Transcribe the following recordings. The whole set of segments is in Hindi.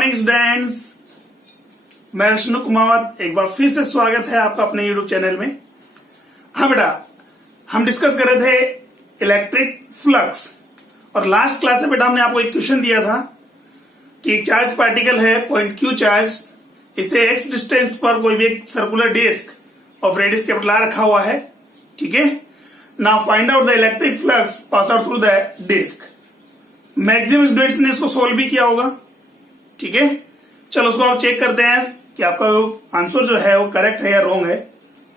मॉर्निंग स्टूडेंट्स, मैं विष्णु कुमार। एक बार फिर से स्वागत है आपका अपने यूट्यूब चैनल में। हाँ बेटा, हम डिस्कस कर रहे थे इलेक्ट्रिक फ्लक्स और लास्ट क्लास में बेटा हमने आपको एक क्वेश्चन दिया था कि एक चार्ज पार्टिकल है पॉइंट क्यू चार्ज, इसे एक्स डिस्टेंस पर कोई भी एक circular disc of radius capital R रखा हुआ है। ठीक है, now find out the electric flux pass out through the disc. Maximum students ने इसको सोल्व भी किया होगा। ठीक है, चलो उसको आप चेक करते हैं कि आपका आंसर जो है वो करेक्ट है या रॉन्ग है।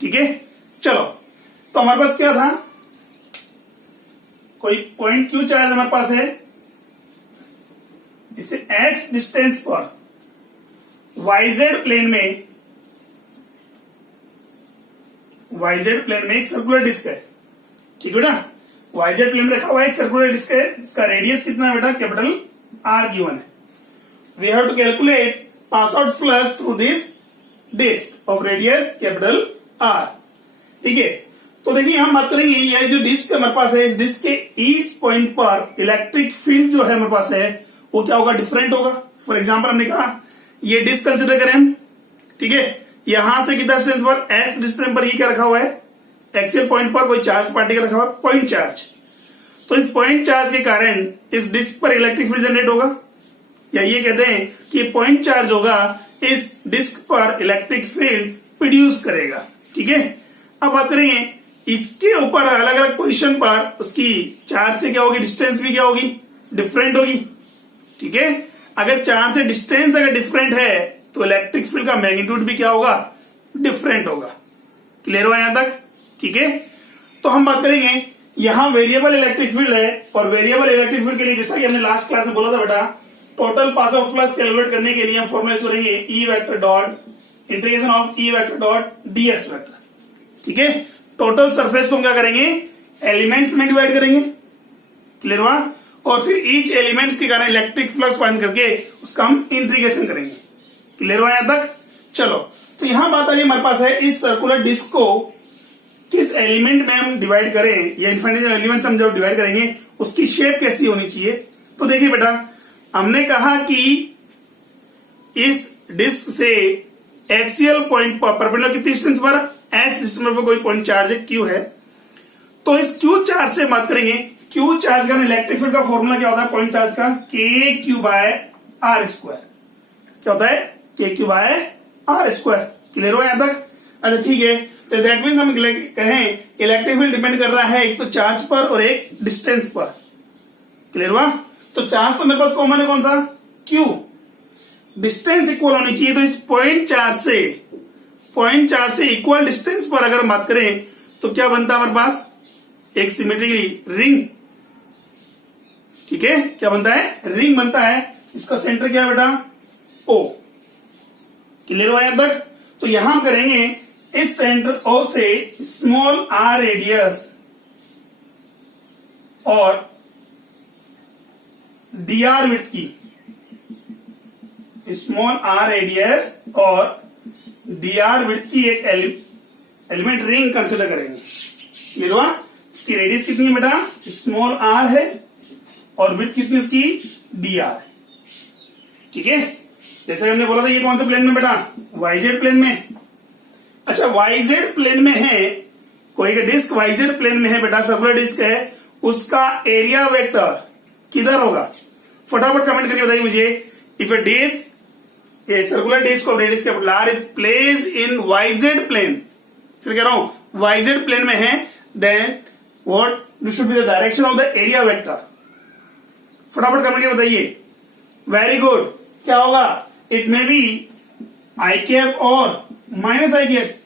ठीक है, चलो तो हमारे पास क्या था, कोई पॉइंट क्यू चार्ज हमारे पास है, इसे एक्स डिस्टेंस पर वाईजेड प्लेन में एक सर्कुलर डिस्क है। ठीक है बेटा, वाईजेड प्लेन में रखा हुआ एक सर्कुलर डिस्क है, इसका रेडियस कितना है बेटा, कैपिटल आर गिवन है। We have to calculate pass out flux through this disc of radius capital R. ठीक है, तो देखिए हम बात करेंगे ये जो डिस्क हमारे पास है, इस डिस्क के इस पॉइंट पर इलेक्ट्रिक फील्ड जो है हमारे पास है वो क्या होगा, डिफरेंट होगा। फॉर एग्जाम्पल हमने कहा ये डिस्क कंसिडर करें हम। ठीक है, यहां से कितना डिस्टेंस पर, एक्स डिस्टेंस पर ये क्या रखा हुआ है, एक्सियल पॉइंट पर कोई चार्ज पार्टिकल रखा हुआ है, पॉइंट चार्ज। तो इस पॉइंट चार्ज के कारण इस डिस्क पर इलेक्ट्रिक फील्ड जनरेट होगा, या ये कहते हैं कि पॉइंट चार्ज होगा इस डिस्क पर इलेक्ट्रिक फील्ड प्रोड्यूस करेगा। ठीक है, अब बात करेंगे इसके ऊपर अलग अलग पोजीशन पर उसकी चार्ज से क्या होगी, डिस्टेंस भी क्या होगी, डिफरेंट होगी। ठीक है, अगर चार्ज से डिस्टेंस अगर डिफरेंट है तो इलेक्ट्रिक फील्ड का मैग्नीट्यूड भी क्या होगा, डिफरेंट होगा। क्लियर हुआ यहां तक? ठीक है, तो हम बात करेंगे यहां वेरिएबल इलेक्ट्रिक फील्ड है, और वेरिएबल इलेक्ट्रिक फील्ड के लिए जैसा कि हमने लास्ट क्लास में बोला था बेटा, total pass of flux calculate करने के लिए हम फॉर्मूला यूज करेंगे ई vector dot integration of E vector dot DS vector. ठीक है, टोटल सरफेस को हम क्या करेंगे, एलिमेंट्स में डिवाइड करेंगे। क्लियर हुआ? और फिर ईच एलिमेंट्स के कारण इलेक्ट्रिक फ्लक्स फाइंड करके उसका हम इंटीग्रेशन करेंगे। क्लियर हुआ यहां तक? चलो, तो यहां बात आ रही हमारे पास है इस सर्कुलर डिस्क को किस एलिमेंट में हम डिवाइड करें, या इन्फिनिट एलिमेंट्स हम जब डिवाइड करेंगे उसकी शेप कैसी होनी चाहिए। तो देखिए बेटा, हमने कहा कि इस डिस्क से एक्सियल पॉइंट पर परपेंडिकुलर कितनी डिस्टेंस पर, एक्स डिस्टेंस पर कोई पॉइंट चार्ज है, क्यू है। तो इस क्यू चार्ज से बात करेंगे, क्यू चार्ज का इलेक्ट्रिक फील्ड का फॉर्मूला क्या होता है, पॉइंट चार्ज का के क्यू बाय आर स्क्वायर। क्या होता है, K Q by R square. Clear हो यहां तक? अच्छा ठीक है, तो दैट मीन्स हम कहें इलेक्ट्रिक फील्ड डिपेंड कर रहा है एक तो चार्ज पर और एक डिस्टेंस पर। क्लियर हुआ? तो चार्ज तो मेरे पास कॉमन है, कौन सा, Q। डिस्टेंस इक्वल होनी चाहिए, तो इस पॉइंट चार्ज से इक्वल डिस्टेंस पर अगर हम बात करें तो क्या बनता है हमारे पास, एक सिमेट्रिकली रिंग। ठीक है, क्या बनता है, रिंग बनता है। इसका सेंटर क्या है बेटा, O। क्लियर हुआ यहां तक? तो यहां हम करेंगे इस सेंटर O से स्मॉल r रेडियस और dr विड्थ की, स्मॉल r रेडियस और dr विड्थ की एक एलिमेंट रिंग कंसिडर करेंगे। क्लियर हुआ? इसकी रेडियस कितनी है बेटा, स्मॉल r है, और विड्थ कितनी उसकी, dr है। ठीक है, जैसे हमने बोला था ये कौन सा प्लेन में बेटा, वाईजेड प्लेन में। अच्छा, वाईजेड प्लेन में है कोई डिस्क, वाईजेड प्लेन में है बेटा, सर्कुलर डिस्क है, उसका एरिया वेक्टर किधर होगा, फटाफट कमेंट करके बताइए मुझे। If a disc, a circular disc of radius capital R is placed in YZ plane, फिर कह रहा हूं वाईजेड प्लेन में है, then what should be the direction of the area vector. फटाफट कमेंट करके बताइए। वेरी गुड, क्या होगा, it may be I cap और माइनस आई कैप।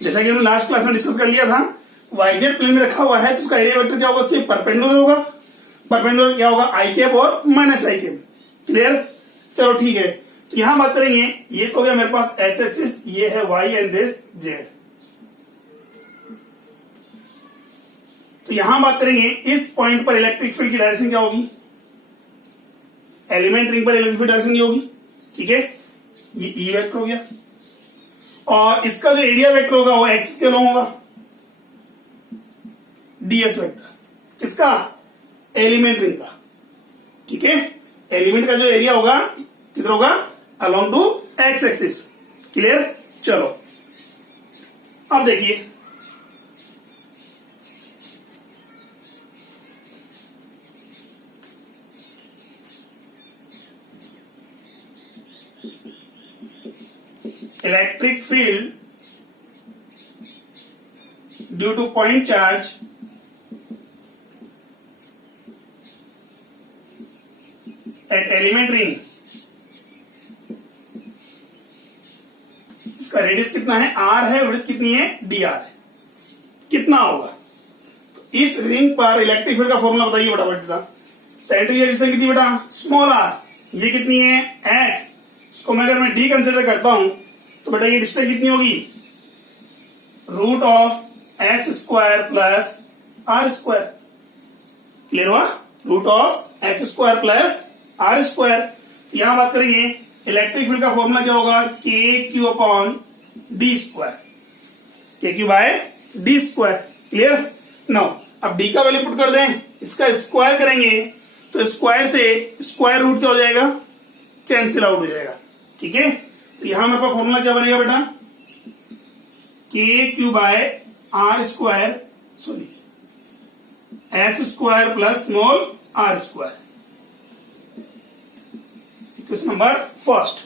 जैसा कि हमने लास्ट क्लास में डिस्कस कर लिया था, वाईजेड प्लेन में रखा हुआ है तो उसका एरिया वेक्टर क्या होगा, उसके परपेंडिकुलर होगा। परपेंडिकुलर क्या होगा, आई कैप और माइनस आई कैप। क्लियर? चलो ठीक है, तो यहां बात करेंगे, ये तो हो गया मेरे पास एक्स एक्सिस, ये है वाई एंड दिस जेड। तो यहां बात करेंगे इस पॉइंट पर इलेक्ट्रिक फील्ड की डायरेक्शन क्या होगी, एलिमेंट रिंग पर इलेक्ट्रिक फील्ड डायरेक्शन ये होगी। ठीक है, ये ई वेक्टर हो गया, और इसका जो एरिया वेक्टर होगा वो एक्सिस के लॉन्ग होगा, डीएस वेक्टर। किसका, एलिमेंट रिंग का। ठीक है, एलिमेंट का जो एरिया होगा किधर होगा, along to X axis. Clear, चलो अब देखिए electric field due to point charge at element ring, इसका रेडियस कितना है, आर है, विड्थ कितनी है, डी आर है, कितना होगा। तो इस रिंग पर इलेक्ट्रिक फील्ड का फॉर्मूला बताइए फटाफट बेटा। सेंट्रिक डिस्टेंस कितनी बेटा, स्मॉल आर, ये कितनी है, एक्स। इसको मैं अगर मैं डी कंसिडर करता हूं तो बेटा ये डिस्टेंस कितनी होगी, root of x square plus are square. Clear हुआ, root of x square plus are square. यहां बात करेंगे इलेक्ट्रिक फील्ड का फॉर्मूला क्या होगा, K Q upon D square, K Q by D square. Clear, now अब डी का वैल्यू पुट कर दें, इसका स्क्वायर करेंगे तो स्क्वायर से स्क्वायर रूट क्या हो जाएगा, कैंसिल आउट हो जाएगा। ठीक है, तो यहां मेरे पास फॉर्मूला क्या बनेगा बेटा, K Q by R square, sorry X square plus small R square. Equation number first.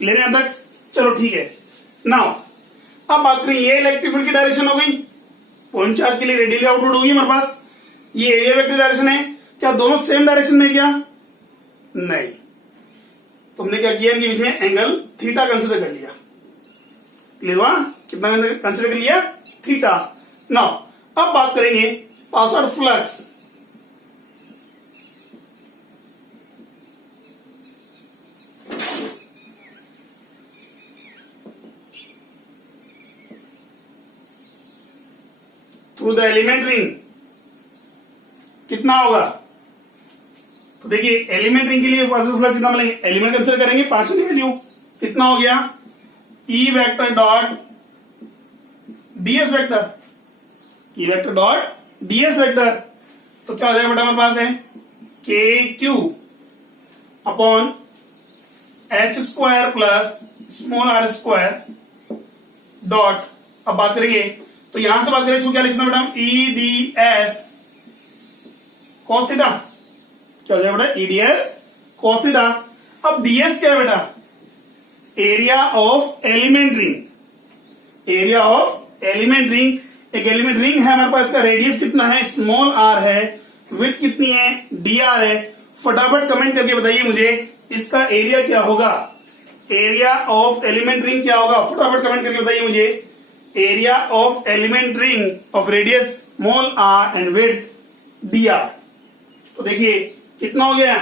Clear है तक, चलो ठीक है। नाउ अब बात करें, ये इलेक्ट्रिक फील्ड की डायरेक्शन हो गई, पॉइंट चार्ज के लिए रेडियली आउटवर्ड होगी हमारे पास। ये एरिया वेक्टर डायरेक्शन है, क्या दोनों सेम डायरेक्शन में, क्या नहीं, तुमने क्या किया, इनके बीच में एंगल थीटा कंसिडर कर लिया। क्लियर हुआ, कितना कंसिडर कर लिया, थीटा। नाउ अब बात करेंगे पास out flux. Through the element ring कितना होगा, तो देखिए एलिमेंट रिंग के लिए पास आउट फ्लक्स कितना मिलेंगे, एलिमेंट कंसिडर करेंगे, पार्शियल वैल्यू कितना हो गया, E vector dot DS vector, E vector dot DS vector. तो क्या हो जाएगा बेटा, हमारे पास है K Q upon H square plus small R square dot, अब बात करेंगे तो यहां से बात करें इसको क्या लिखना बेटा, ई डी एस कॉस थीटा, क्या हो जाएगा बेटा, ई डी एस कॉस थीटा। अब डीएस क्या है बेटा, area of element ring, area of element ring. एक एलिमेंट रिंग है हमारे पास, इसका रेडियस कितना है, स्मॉल आर है, विड्थ कितनी है, डी आर है। फटाफट कमेंट करके बताइए मुझे इसका एरिया क्या होगा, एरिया ऑफ एलिमेंट रिंग क्या होगा, फटाफट कमेंट करके बताइए मुझे। Area of element ring of radius small R and width D R. तो देखिए कितना हो गया,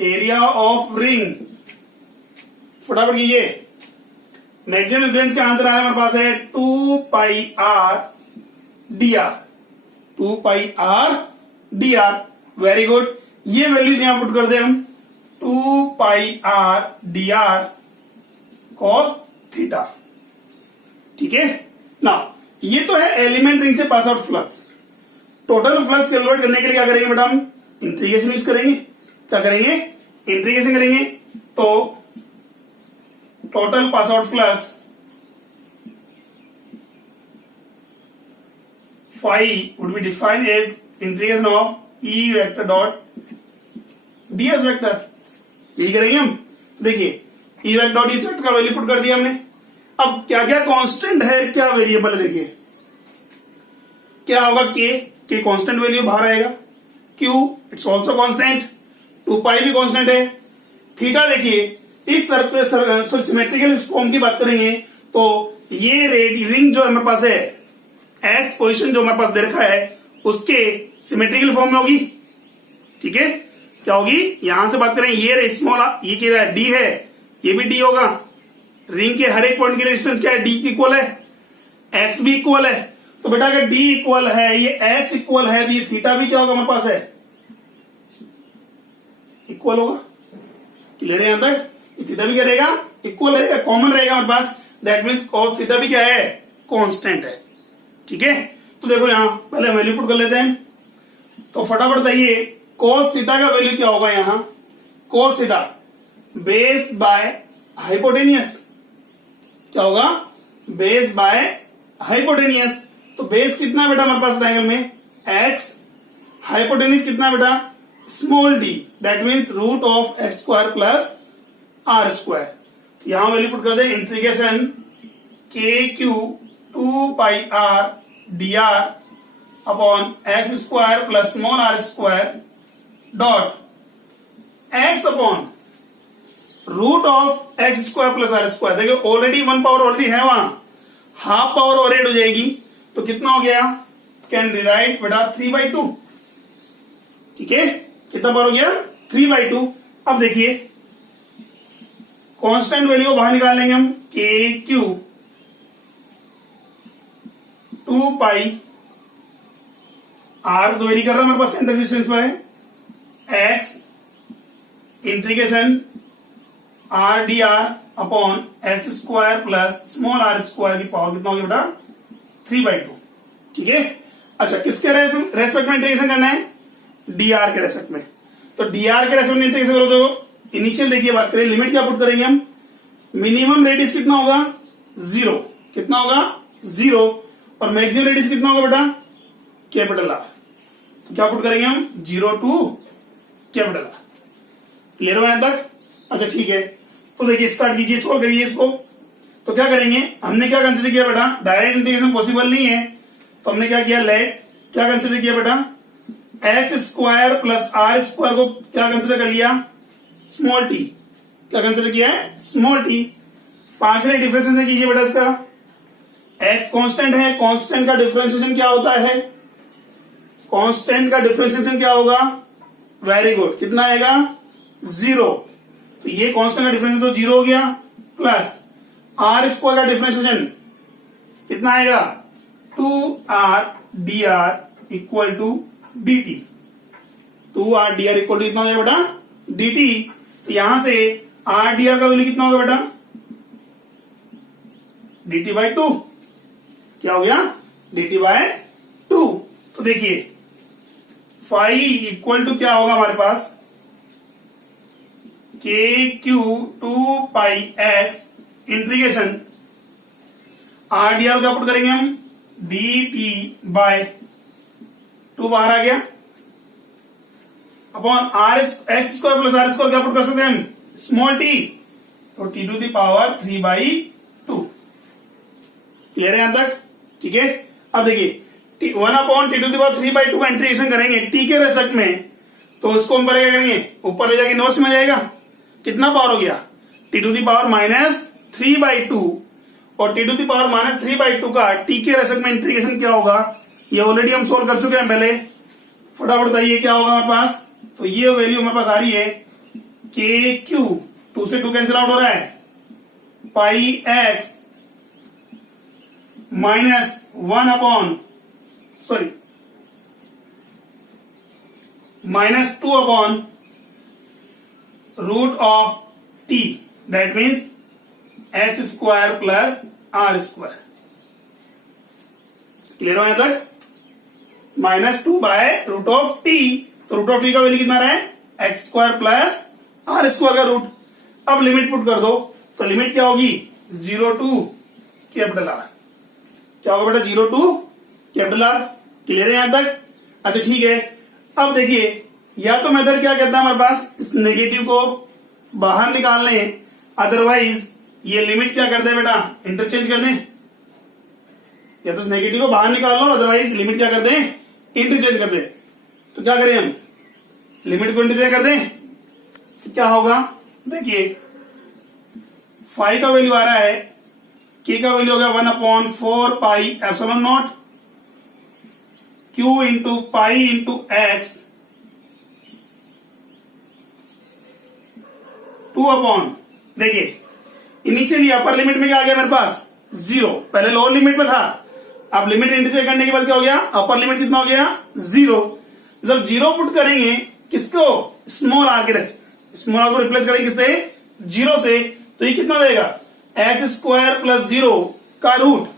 एरिया ऑफ रिंग, फटाफट कीजिए, मैक्सिमम डिस्टेंस का आंसर आ रहा है हमारे पास है 2 pi R D r, 2 pi R D r. Very good, ये वैल्यूज यहां पुट कर दे हम, 2 pi R D r cos theta. ठीक है, ना ये तो है एलिमेंट रिंग से pass out flux. Total flux calculate करने के लिए क्या करेंगे बेटा, हम इंटीग्रेशन यूज करेंगे। क्या करेंगे, इंटीग्रेशन करेंगे। तो total pass out flux phi would be defined as integration of E vector dot ds vector। यही करेंगे हम। देखिए E vector dot ds vector का वैल्यू पुट कर दिया हमने। अब क्या क्या कांस्टेंट है, क्या वेरिएबल है, देखिए क्या होगा, के कांस्टेंट वैल्यू बाहर आएगा, Q इट्स ऑल्सो कांस्टेंट, 2 पाई भी कांस्टेंट है, थीटा देखिए इस सर्कल सिमेट्रिकल फॉर्म की बात करेंगे तो ये रिंग जो हमारे पास है, एक्स पोजीशन जो हमारे पास दे रखा है उसके सिमेट्रिकल फॉर्म में होगी। ठीक है, क्या होगी, यहां से बात करें ये स्मॉल, ये क्या है, डी है, ये भी डी होगा। रिंग के हर एक पॉइंट की रेजिस्टेंस क्या है, डी की इक्वल है, एक्स भी इक्वल है। तो बेटा अगर डी इक्वल है, ये एक्स इक्वल है, तो ये थीटा भी क्या होगा हमारे पास है, इक्वल होगा। क्लियर है यहां तक, ये थीटा भी क्या रहेगा, इक्वल रहेगा, कॉमन रहेगा हमारे पास। दैट मीन्स कॉस थीटा भी क्या है, कांस्टेंट है। ठीक है, तो देखो यहां पहले वैल्यू पुट कर लेते हैं। तो फटाफट बताइए कॉस थीटा का वैल्यू क्या होगा, यहां cos theta base by hypotenuse. क्या होगा? Base by hypotenuse. तो बेस कितना है बेटा हमारे पास ट्रायंगल में? x। हाइपोटेनियस कितना है बेटा? Small d। That means root of x square plus are square. यहां वैल्यू पुट कर दे, integration K Q 2 pi R D R upon x square plus small R square dot X upon root of x square plus are square. देखो ऑलरेडी वन पावर ऑलरेडी है वहां, हाफ पावर और एड हो जाएगी तो कितना हो गया? कैन डिराइट बेटा 3/2। ठीक है, कितना पावर हो गया? 3/2। अब देखिए कांस्टेंट वैल्यू बाहर निकाल लेंगे हम, के क्यू 2 पाई आर तो वेरी कर रहा है मेरे पास सेंटर डिस्टेंस पर है, X integration R D R upon x square plus small R square की पावर कितना हो गया बेटा? 3/2। ठीक है, अच्छा किसके रेस्पेक्ट में इंटीग्रेशन करना है? डी आर के रेस्पेक्ट में। तो डी आर के रेस्पेक्ट में इंटीग्रेशन करो तो इनिशियल देखिए बात करें, लिमिट क्या पुट करेंगे हम? मिनिमम रेडियस कितना होगा? 0। कितना होगा? 0। और मैक्सिमम रेडियस कितना होगा बेटा? Capital are. तो क्या पुट करेंगे हम? 0 टू कैपिटल आर। क्लियर हुआ यहां तक? अच्छा ठीक है, तो देखिए स्टार्ट कीजिए, सोल्व करिए इसको। तो क्या करेंगे, हमने क्या कंसिडर किया बेटा? डायरेक्ट इंटीग्रेशन पॉसिबल नहीं है, तो हमने क्या किया? लेट क्या कंसिडर किया बेटा? X square plus are square को क्या कंसिडर कर लिया? Small T. क्या कंसिडर किया है? Small T. पार्शियल डिफरेंशिएशन कीजिए बेटा इसका। एक्स कांस्टेंट है, कांस्टेंट का डिफरेंशिएशन क्या होता है? कांस्टेंट का डिफरेंशिएशन क्या होगा? वेरी गुड, कितना आएगा? 0। तो ये कांस्टेंट का डिफरेंशिएशन तो 0 हो गया, प्लस आर स्क्वायर का डिफरेंशिएशन कितना आएगा? 2r dr equal to dt। 2r dr equal to कितना हो जाएगा बेटा? dt। तो यहां से r dr का वैल्यू कितना होगा बेटा? dt/2। क्या हो गया? dt/2। तो देखिए फाई इक्वल टू क्या होगा हमारे पास? K Q 2 pi x integration R D r का पुट करेंगे हम, dt/2 बाहर आ गया upon r x square plus are square क्या पुट कर सकते हैं हम? Small t. तो t to the power 3/2। Clear है यहां तक? ठीक है, अब देखिए 1/t² 3/2 का इंटीग्रेशन करेंगे टी के रेस्पेक्ट में, तो उसको हम क्या करेंगे? ऊपर ले जाके इनवर्स में जाएगा। कितना पावर हो गया? t⁻³ और t⁻³ का टी के रेस्पेक्ट में इंटीग्रेशन क्या होगा? ये ऑलरेडी हम सोल्व कर चुके हैं पहले। फटाफट बताइए क्या होगा हमारे पास? तो ये वैल्यू हमारे पास आ रही है के क्यू 2 से 2 कैंसिल आउट हो रहा है, pi x minus 2 upon root of t. That means x square plus are square. Clear हो यहां तक? -2 बाय रूट ऑफ टी। तो रूट ऑफ टी का वैल्यू कितना रहा है? X square plus are square का रूट। अब लिमिट पुट कर दो, तो लिमिट क्या होगी? 0 टू कैपिटल आर। क्या होगा बेटा? 0 टू कैपिटल आर। क्लियर है यहां तक? अच्छा ठीक है, अब देखिए या तो मेथड क्या कहता है हमारे पास, इस नेगेटिव को बाहर निकाल लें, अदरवाइज ये लिमिट क्या कर दे बेटा? इंटरचेंज कर दें। या तो इस नेगेटिव को बाहर निकाल लो, अदरवाइज लिमिट क्या कर दें? इंटरचेंज कर दें। तो क्या करें हम? लिमिट को इंटरचेंज कर दें तो क्या होगा? देखिए फाई का वैल्यू आ रहा है, के का वैल्यू हो गया 1/4 pi epsilon naught Q into pi into x 2 upon, देखिए इनिशियली अपर लिमिट में क्या आ गया मेरे पास? 0। पहले लोअर लिमिट में था, अब लिमिट इंटरचेंज करने के बाद क्या हो गया? अपर लिमिट कितना हो गया? 0। जब 0 पुट करेंगे किसको? स्मॉल आर के, स्मॉल आर को रिप्लेस करेंगे किससे? 0 से। तो ये कितना देगा? एक्स स्क्वायर प्लस 0 का रूट,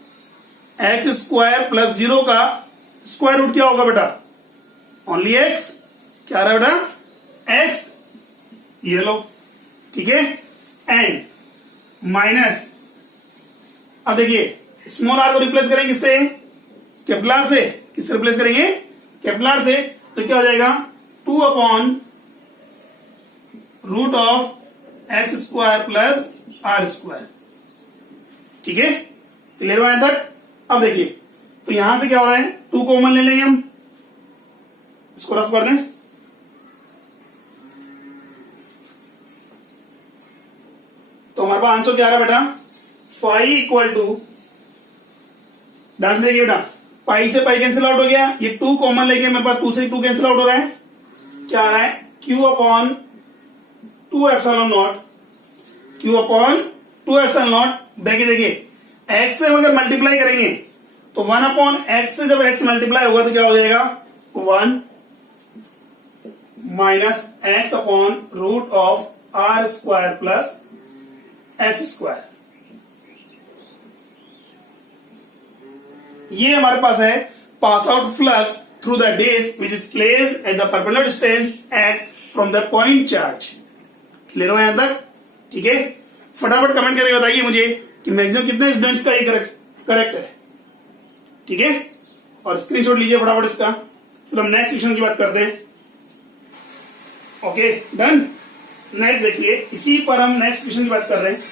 एक्स स्क्वायर प्लस 0 का स्क्वायर रूट क्या होगा बेटा? Only x. क्या रहा बेटा? एक्स। ये लो ठीक है, एंड माइनस, अब देखिए स्मॉल आर को रिप्लेस करेंगे किससे, कैपिटल आर से, किससे रिप्लेस करेंगे, कैपिटल आर से, तो क्या हो जाएगा 2 upon root of x square plus are square. ठीक है, क्लियर हुआ यहां तक। अब देखिए तो यहां से क्या हो रहा है, 2 कॉमन ले लेंगे हम, इसको रफ कर दें, तो हमारे पास आंसर क्या आ रहा है बेटा, फाई इक्वल टू, ध्यान से देखिए बेटा, पाई से पाई कैंसिल आउट हो गया, ये 2 कॉमन लेके मेरे पास 2 से 2 कैंसिल आउट हो रहा है, क्या आ रहा है, Q upon 2 epsilon naught, q upon 2 epsilon not, bracket देखिए एक्स से अगर मल्टीप्लाई करेंगे तो 1 अपॉन एक्स से जब एक्स मल्टीप्लाई होगा तो क्या हो जाएगा 1 minus X upon root of are square plus x square. ये हमारे पास है pass out flux through the disc which is placed at the perpendicular distance X from the point charge. Clear हो यहां तक, ठीक है। फटाफट कमेंट करके बताइए मुझे कि मैक्सिमम कितने स्टूडेंट्स का ये करेक्ट है, ठीक है, और स्क्रीनशॉट लीजिए फटाफट इसका, फिर हम नेक्स्ट क्वेश्चन की बात करते हैं। Okay done. नेक्स्ट देखिए, इसी पर हम नेक्स्ट क्वेश्चन की बात कर रहे हैं।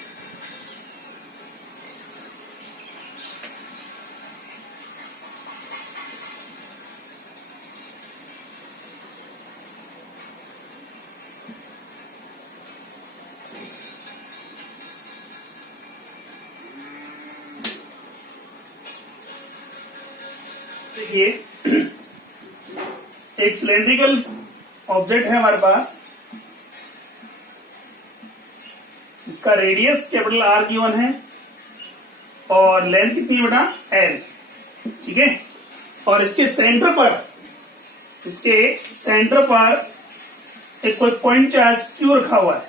देखिए एक सिलेंड्रिकल ऑब्जेक्ट है हमारे पास, इसका रेडियस कैपिटल आर गिवन है और लेंथ कितनी है बेटा एल, ठीक है, और इसके सेंटर पर एक कोई पॉइंट चार्ज क्यू रखा हुआ है,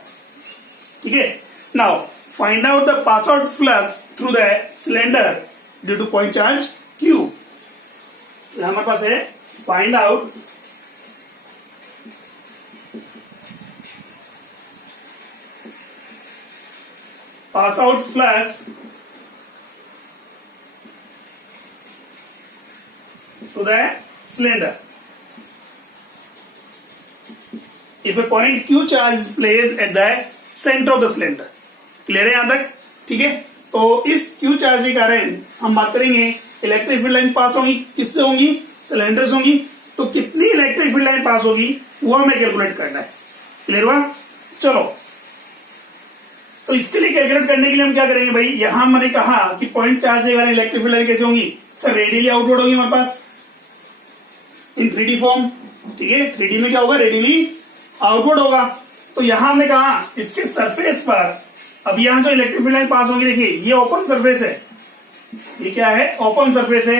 ठीक है। Now find out the pass out flux through the cylinder due to point charge Q. तो हमारे पास है find out pass out flux through the cylinder if a point q charge is placed at the center of the cylinder। Clear है यहां तक, ठीक है। तो इस q चार्ज के कारण हम बात करेंगे इलेक्ट्रिक फील्ड लाइन पास होगी, किससे होंगी, सिलेंडर से होंगी। तो कितनी इलेक्ट्रिक फील्ड लाइन पास होगी वो हमें कैलकुलेट करना है। क्लियर हुआ, चलो। तो इसके लिए कैलकुलेट करने के लिए हम क्या करेंगे भाई, यहां मैंने कहा कि पॉइंट चार्ज के कारण इलेक्ट्रिक फील्ड लाइन कैसे होंगी, सर रेडियली आउटवर्ड होगी हमारे पास इन 3D फॉर्म, ठीक है। 3D में क्या होगा, रेडियली आउटवर्ड होगा। तो यहां हमने कहा इसके सरफेस पर, अब यहां जो इलेक्ट्रिक फील्ड लाइन पास होगी, देखिए ये ओपन सरफेस है, ये क्या है, ओपन सरफेस है,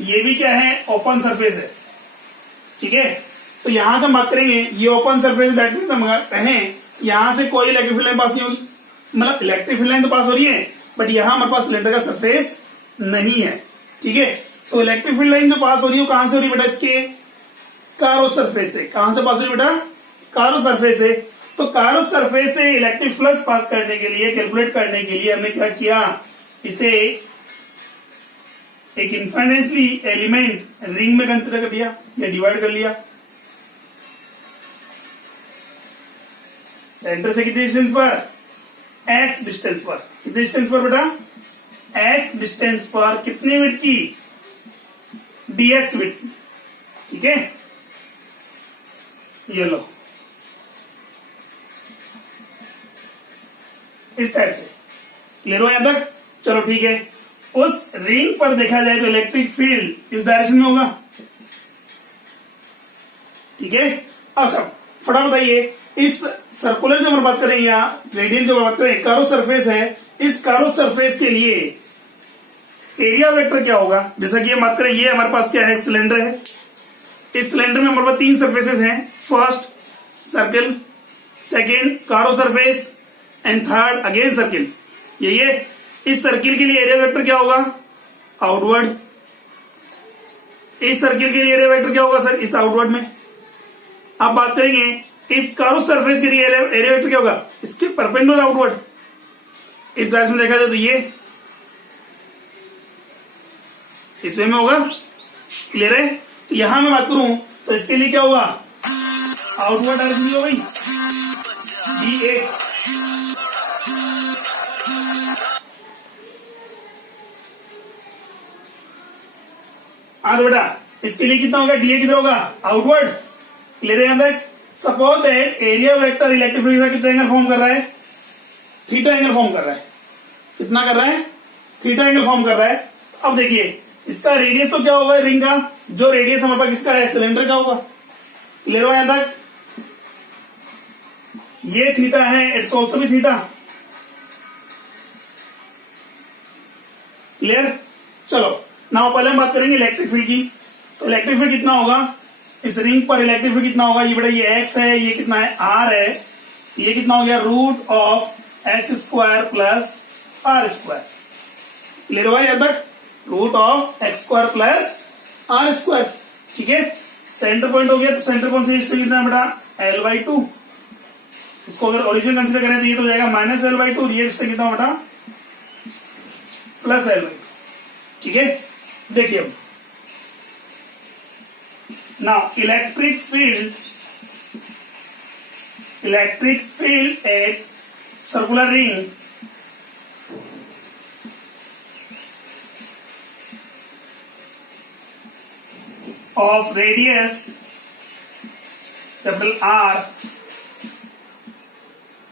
ये भी क्या है, ओपन सरफेस है, ठीक है। तो यहां से हम बात करेंगे, ये ओपन सरफेस, दैट मींस हम कहें यहां से कोई इलेक्ट्रिक फील्ड लाइन पास नहीं होगी, मतलब इलेक्ट्रिक फील्ड लाइन तो पास हो रही है बट यहां हमारे पास सिलेंडर का सरफेस नहीं है, ठीक है। तो इलेक्ट्रिक फील्ड लाइन जो पास हो रही है वो कहां से हो रही है बेटा, इसके कारो सरफेस से। कहां से पास हो रही है बेटा, कारो सरफेस से। तो कारो सरफेस से इलेक्ट्रिक फ्लक्स पास करने के लिए, कैलकुलेट करने के लिए हमने क्या किया, इसे एक इन्फाइनेटली एलिमेंट रिंग में कंसिडर कर दिया या डिवाइड कर लिया। सेंटर से कितने डिस्टेंस पर, एक्स डिस्टेंस पर, कितने डिस्टेंस पर बेटा, एक्स डिस्टेंस पर, कितनी विड्थ की, डीएक्स विड्थ की, ठीक है। ये लो इस टाइप से, क्लियर हो यहां तक, चलो ठीक है। उस रिंग पर देखा जाए तो इलेक्ट्रिक फील्ड इस डायरेक्शन में होगा, ठीक है। अच्छा फटाफट बताइए, इस सर्कुलर जो हम बात करें या रेडियल जो बात करें, कारो सरफेस है, इस कारो सरफेस के लिए एरिया वेक्टर क्या होगा। जैसा कि हम बात करें, ये हमारे पास क्या है, सिलेंडर है, इस सिलेंडर में हमारे पास 3 सरफेसेस हैं, फर्स्ट सर्किल, सेकेंड कारो surface and third again circle. ये इस सर्किल के लिए एरिया वेक्टर क्या होगा, आउटवर्ड। इस सर्किल के लिए एरिया वेक्टर क्या होगा सर, इस आउटवर्ड में। अब बात करेंगे इस कर्व सरफेस के लिए एरिया वेक्टर क्या होगा, इसके परपेंडिकुलर आउटवर्ड, इस डायरेक्शन में देखा जाए तो ये इस वे में होगा। क्लियर है? तो यहां मैं बात करूं तो इसके लिए क्या होगा, आउटवर्ड डायरेक्शन हो गई DA, तो बेटा इसके लिए कितना होगा, DA कितना होगा, आउटवर्ड। क्लियर है? यहां तक suppose that area vector electric field का कितना एंगल फॉर्म कर रहा है, थीटा एंगल फॉर्म कर रहा है। कितना कर रहा है, थीटा एंगल फॉर्म कर रहा है। अब देखिए इसका रेडियस तो क्या होगा रिंग का, जो रेडियस हमारे पास किसका है, सिलेंडर का होगा। क्लियर हो यहां तक? ये थीटा है, इट्स ऑल्सो भी थीटा। क्लियर? चलो नाउ पहले हम बात करेंगे इलेक्ट्रिक फील्ड की। तो इलेक्ट्रिक फील्ड कितना होगा, इस रिंग पर इलेक्ट्रिक फील्ड कितना होगा, ये बेटा ये एक्स है, ये कितना है आर है, ये कितना हो गया root of x square plus are square. Clear हुआ यहां तक, root of x square plus are square. ठीक है, सेंटर पॉइंट हो गया, तो सेंटर पॉइंट से इससे कितना बेटा L/2। इसको अगर ओरिजिन कंसीडर करें तो ये तो हो जाएगा -L/2, ये इससे कितना बेटा प्लस L/2। ठीक है, देखिए अब now electric field at circular ring of radius capital R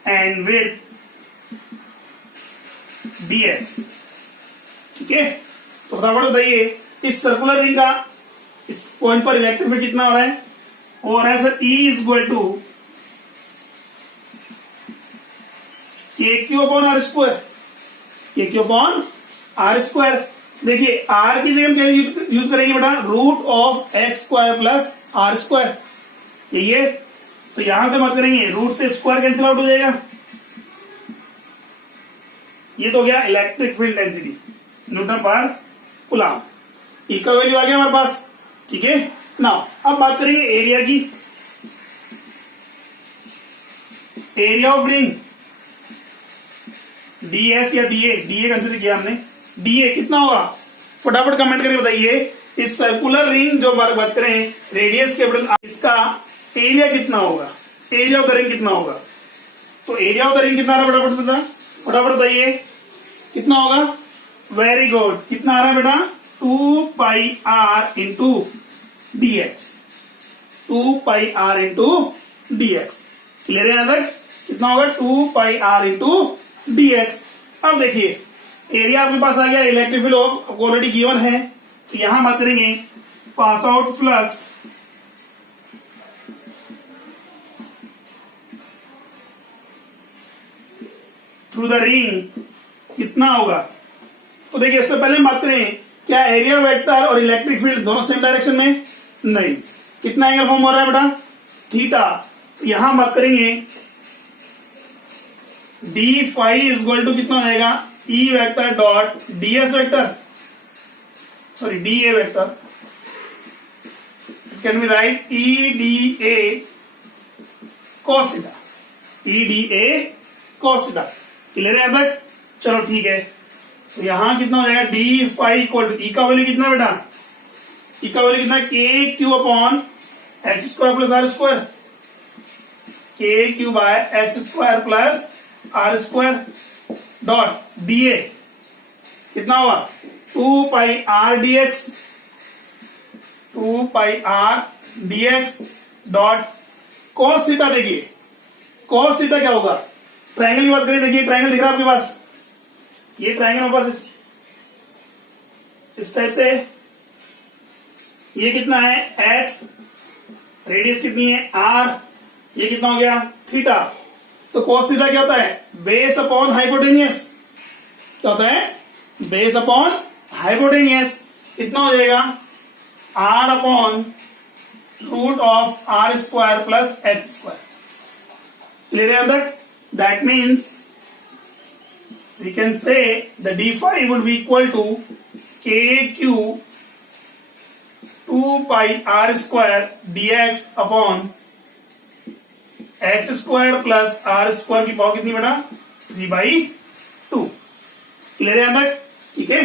and width dx। ठीक है, तो फटाफट बताइए इस सर्कुलर रिंग का इस पॉइंट पर इलेक्ट्रिक फील्ड कितना हो रहा है, हो रहा है sir E is equal to KQ upon are square, KQ upon are square. देखिए r की जगह हम क्या यूज करेंगे बेटा, root of x square plus are square, यही है। तो यहां से मत करेंगे, रूट से स्क्वायर कैंसिल आउट हो जाएगा। ये तो हो गया electric field density Newton per coulomb, ई का वैल्यू आ गया हमारे पास। ठीक है, नाउ अब बात करेंगे एरिया की। एरिया ऑफ रिंग DS या DA कंसिडर किया हमने, DA कितना होगा, फटाफट कमेंट करके बताइए। इस सर्कुलर रिंग जो बात करें रेडियस कैपिटल R, इसका एरिया कितना होगा, एरिया ऑफ द रिंग कितना होगा। तो एरिया ऑफ द रिंग कितना आ रहा है, फटाफट बताइए कितना होगा। वेरी गुड, कितना आ रहा है बेटा 2πr into dx, 2πr into dx। Clear है यहां तक, कितना होगा 2πr इंटू dx। अब देखिए एरिया आपके पास आ गया, इलेक्ट्रिक फील्ड ऑलरेडी गिवन है, तो यहां बात करेंगे पास out flux through the ring कितना होगा। तो देखिए इससे पहले बात करें क्या एरिया वेक्टर और इलेक्ट्रिक फील्ड दोनों सेम डायरेक्शन में, नहीं। कितना एंगल फॉर्म हो रहा है बेटा, थीटा। तो यहां बात करेंगे d phi is equal to कितना हो जाएगा, E vector dot ds vector, sorry dA vector, it can be write EDA cos theta, EDA cos theta. Clear है यहां तक, चलो ठीक है। तो यहां कितना हो जाएगा d phi equal to, E का वैल्यू कितना बेटा, E का वैल्यू कितना KQ upon x square plus are square, KQ by x square plus are square dot DA कितना हुआ 2πr dx, 2πr dx dot cos theta. देखिए cos थीटा क्या होगा, ट्रायंगल की बात करें, देखिए ट्रायंगल दिख रहा है आपके पास, ये ट्रायंगल मेरे पास इस टाइप से, ये कितना है x, रेडियस कितनी है r, ये कितना हो गया थीटा। तो cos थीटा क्या होता है, बेस अपॉन हाइपोटेनियस। क्या होता है, बेस अपॉन हाइपोटेनियस। कितना हो जाएगा r upon root of are square plus x square. Clear है अंदर, that means we can say the d phi would be equal to kq 2 pi r square dx upon x square plus are square की पावर कितनी बेटा 3/2। क्लियर है यहां तक? ठीक है।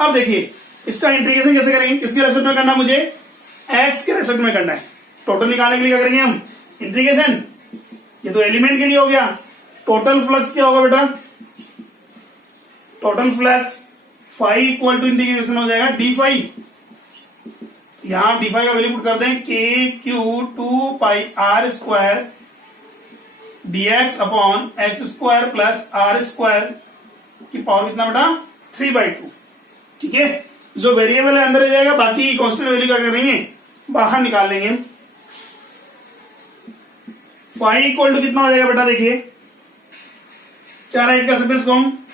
अब देखिए इसका इंटीग्रेशन कैसे करेंगे, किसके रेस्पेक्ट में करना है मुझे, एक्स के रेस्पेक्ट में करना है। टोटल निकालने के लिए क्या करेंगे हम, इंटीग्रेशन। ये तो एलिमेंट के लिए हो गया। टोटल फ्लक्स क्या होगा बेटा, total flux phi equal to integration हो जाएगा डी फाई। यहां डी फाई का वैल्यू पुट कर दें K Q 2πr² dx upon x square plus are square की पावर कितना बेटा 3/2। ठीक है, जो वेरिएबल है अंदर आ जाएगा, बाकी कांस्टेंट वैल्यू क्या करेंगे बाहर निकाल लेंगे। फाई इक्वल टू कितना हो जाएगा बेटा, देखिए क्या राइट कर सकते हैं इसको हम,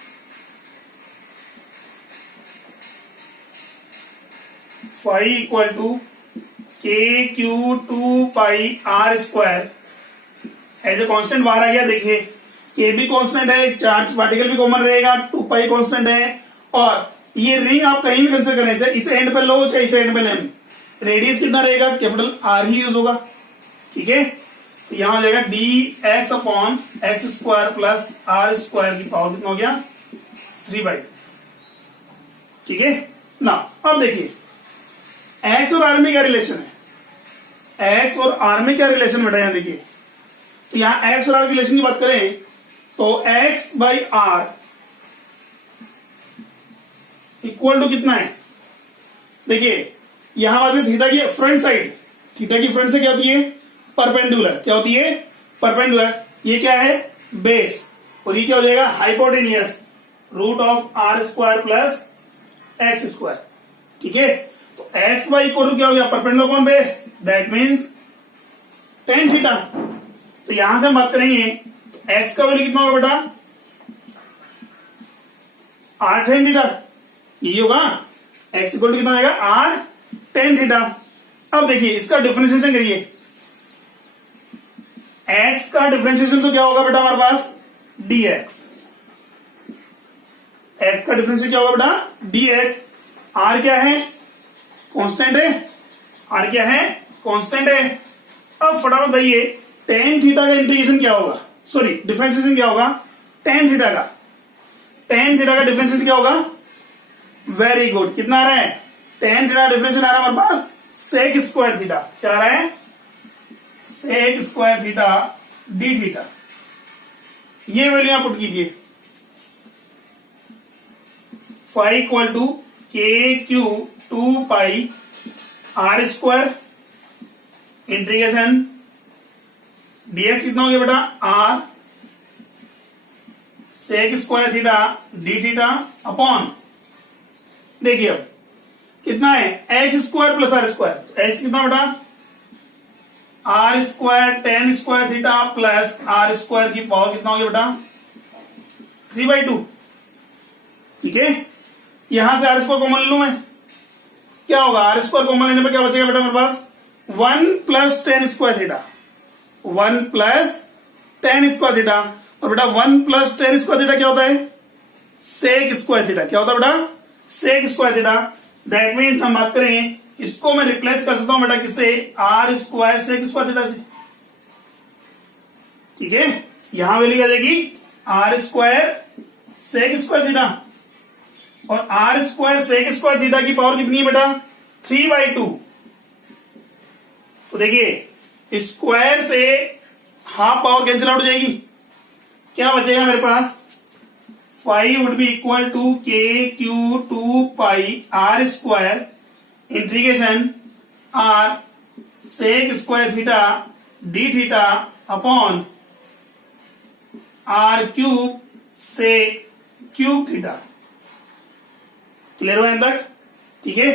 फाई इक्वल टू के Q 2πr² as a constant बाहर आ गया। देखिए के भी कांस्टेंट है, चार्ज पार्टिकल भी कॉमन रहेगा, 2π कांस्टेंट है, और ये रिंग आप कहीं भी कंसिडर करने से इसे एंड पे लो चाहे इसे एंड पे लें, रेडियस कितना रहेगा, कैपिटल आर ही यूज होगा। ठीक है, तो यहां हो जाएगा d x upon x square plus are square की पावर कितना हो गया 3/2। ठीक है ना। अब देखिए एक्स और आर में क्या रिलेशन है, एक्स और आर में क्या रिलेशन बेटा, यहां देखिए तो यहां एक्स और आर की रिलेशन की बात करें तो x by r equal to कितना है, देखिए यहां बात है थीटा की फ्रंट साइड, थीटा की फ्रंट से क्या होती है परपेंडिकुलर, क्या होती है परपेंडिकुलर। ये क्या है बेस, और ये क्या हो जाएगा hypotenuse root of are square plus x square. ठीक है, तो एक्स वाई इक्वल टू क्या हो गया perpendicular upon base, that means tan theta. तो यहां से हम बात करेंगे एक्स का वैल्यू कितना होगा बेटा r tan थीटा, यही होगा एक्स इक्वल टू कितना आएगा r tan थीटा। अब देखिए इसका डिफरेंशिएशन करिए, x का डिफरेंशिएशन तो क्या होगा बेटा हमारे पास dx, x का डिफरेंशिएशन क्या होगा बेटा dx। r क्या है कांस्टेंट है, r क्या है कांस्टेंट है। अब फटाफट बताइए tan थीटा का इंटीग्रेशन क्या होगा, सॉरी डिफरेंशिएशन क्या होगा tan थीटा का, tan थीटा का डिफरेंशिएशन क्या होगा, वेरी गुड, कितना आ रहा है tan थीटा डिफरेंशिएशन आ रहा है हमारे पास sec स्क्वायर थीटा, क्या आ रहा है sec square theta d theta. ये वैल्यू यहां पुट कीजिए, फाई इक्वल टू के Q 2πr square integration dx कितना हो गया बेटा r sec square theta d theta upon, देखिए अब कितना है x square plus are square, x कितना बेटा r square tan square theta plus are square की पावर कितना हो गया बेटा 3/2। ठीक है, यहां से आर स्क्वायर कॉमन ले लूं मैं, क्या होगा आर स्क्वायर कॉमन लेने पर क्या बचेगा बेटा मेरे पास 1 plus tan square theta, 1 plus tan square theta, और बेटा 1 प्लस tan स्क्वायर थीटा क्या होता है sec स्क्वायर थीटा, क्या होता है बेटा sec square theta. That means हम बात करें इसको मैं रिप्लेस कर सकता हूं बेटा किससे r square sec square theta से। ठीक है, यहां वैल्यू आ जाएगी r square sec square theta, और r square sec square theta की पावर कितनी है बेटा 3/2। तो देखिए स्क्वायर से हाफ पावर कैंसिल आउट हो जाएगी, क्या बचेगा मेरे पास phi would be equal to के Q 2πr square integration r sec square theta d theta upon r cube sec cube theta. Clear हुआ यहां तक? ठीक है,